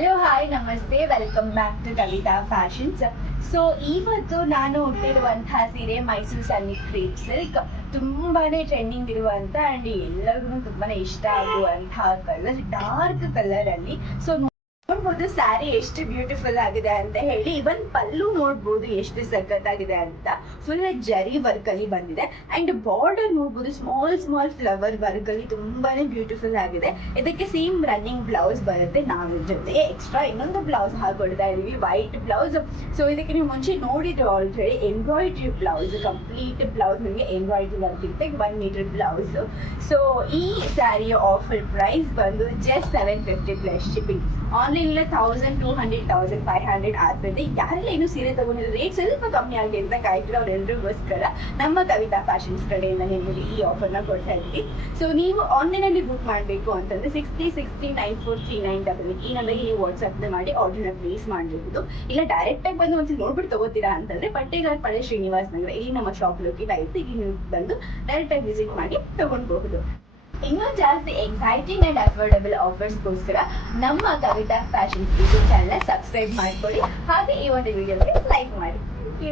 Hello hi ನಮಸ್ತೆ, welcome back to Kavita fashions. So ಇವತ್ತು ನಾನು ಉಟ್ಟಿರುವಂತಹ ಸೀರೆ ಮೈಸೂರು ಸ್ಯಾನಿಕ್ ಕ್ರೇಪ್ ಸಿಲ್ಕ್. ತುಂಬಾನೇ ಟ್ರೆಂಡಿಂಗ್ ಇರುವಂತ ಅಂಡ್ ಎಲ್ಲರಿಗೂ ತುಂಬಾನೇ ಇಷ್ಟ ಆಗುವಂತಹ ಕಲರ್, ಡಾರ್ಕ್ ಕಲರ್ ಅಲ್ಲಿ. ಸೊ ನೋಡ್ಬೋದು ಸ್ಯಾರಿ ಎಷ್ಟು ಬ್ಯೂಟಿಫುಲ್ ಆಗಿದೆ ಅಂತ ಹೇಳಿ. ಇವನ್ ಪಲ್ಲು ನೋಡ್ಬೋದು ಎಷ್ಟು ಸಖತ್ತಾಗಿದೆ ಅಂತ. ಫುಲ್ ಜರಿ ವರ್ಕ್ ಅಲ್ಲಿ ಬಂದಿದೆ ಅಂಡ್ ಬಾರ್ಡರ್ ನೋಡ್ಬೋದು ಸ್ಮಾಲ್ ಸ್ಮಾಲ್ ಫ್ಲವರ್ ವರ್ಕ್ ಅಲ್ಲಿ ತುಂಬಾನೇ ಬ್ಯೂಟಿಫುಲ್ ಆಗಿದೆ. ಇದಕ್ಕೆ ಸೇಮ್ ರನ್ನಿಂಗ್ ಬ್ಲೌಸ್ ಬರುತ್ತೆ. ನಾವು ಜೊತೆಗೆ ಎಕ್ಸ್ಟ್ರಾ ಇನ್ನೊಂದು ಬ್ಲೌಸ್ ಹಾಕೊಳ್ತಾ ಇದೀವಿ, ವೈಟ್ ಬ್ಲೌಸ್. ಸೊ ಇದಕ್ಕೆ ನೀವು ಮುಂಚೆ ನೋಡಿದ್ರು already embroidery blouse, complete blouse ನಿಮಗೆ ಎಂಬ್ರಾಯ್ಡ್ರಿ ವರ್ಕ್ ಇರುತ್ತೆ, 1 ಮೀಟರ್ ಬ್ಲೌಸ್. ಸೊ ಈ ಸ್ಯಾರಿಯ ಆಫರ್ ಪ್ರೈಸ್ ಬಂದು ಜಸ್ಟ್ 750 ಪ್ಲಸ್ ಶಿಪ್ಪಿಂಗ್. ಆನ್ಲೈನ್ 1200 1500 ಆಗ್ತದೆ. ಯಾರೆಲ್ಲ ಏನು ಸೀರೆ ತಗೊಂಡಿರೋ ರೇಟ್ ಸ್ವಲ್ಪ ಕಮ್ಮಿ ಆಗಿದೆ ಅಂತ ಕಾಯ್ತಿರೋ ಅವರೆಲ್ಲರಿಗೋಸ್ಕರ ನಮ್ಮ ಕವಿತಾ ಫ್ಯಾಷನ್ಸ್ ಕಡೆಯಿಂದ ನಿಮಗೆ ಈ ಆಫರ್ನ ಕೊಡ್ತಾ ಇದ್ದೀವಿ. ಸೊ ನೀವು ಆನ್ಲೈನ್ ಅಲ್ಲಿ ಬುಕ್ ಮಾಡಬೇಕು ಅಂತಂದ್ರೆ 60609439 ಈ ನಂಬರ್ಗೆ ನೀವು ವಾಟ್ಸ್ಆಪ್ ಮಾಡಿ ಆರ್ಡರ್ನ ಪ್ಲೇಸ್ ಮಾಡಬಹುದು. ಇಲ್ಲ ಡೈರೆಕ್ಟ್ ಆಗಿ ಬಂದು ಒಂದ್ಸಲ ನೋಡ್ಬಿಟ್ಟು ತಗೋತೀರಾ ಅಂತಂದ್ರೆ ಪಟ್ಟೇಗಾರ್ ಪಡೆ ಶ್ರೀನಿವಾಸ್ ನಗರ ಇಲ್ಲಿ ನಮ್ಮ ಶಾಪ್ ಲೊಕೇಟ್ ಆಗುತ್ತೆ. ಇಲ್ಲಿ ನೀವು ಬಂದು ಡೈರೆಕ್ಟ್ ಆಗಿ ವಿಸಿಟ್ ಮಾಡಿ ತಗೊಂಡ್ಬಹುದು. ಇನ್ನೂ ಜಾಸ್ತಿ ಎಕ್ಸೈಟಿಂಗ್ ಅಂಡ್ ಅಫೋರ್ಡಬಲ್ ಆಫರ್ಸ್ಗೋಸ್ಕರ ನಮ್ಮ Kavita fashion YouTube channel subscribe ಮಾಡ್ಕೊಳ್ಳಿ. ಹಾಗೆ ಈ ಒಂದು ವಿಡಿಯೋಗೆ ಲೈಕ್ ಮಾಡಿ.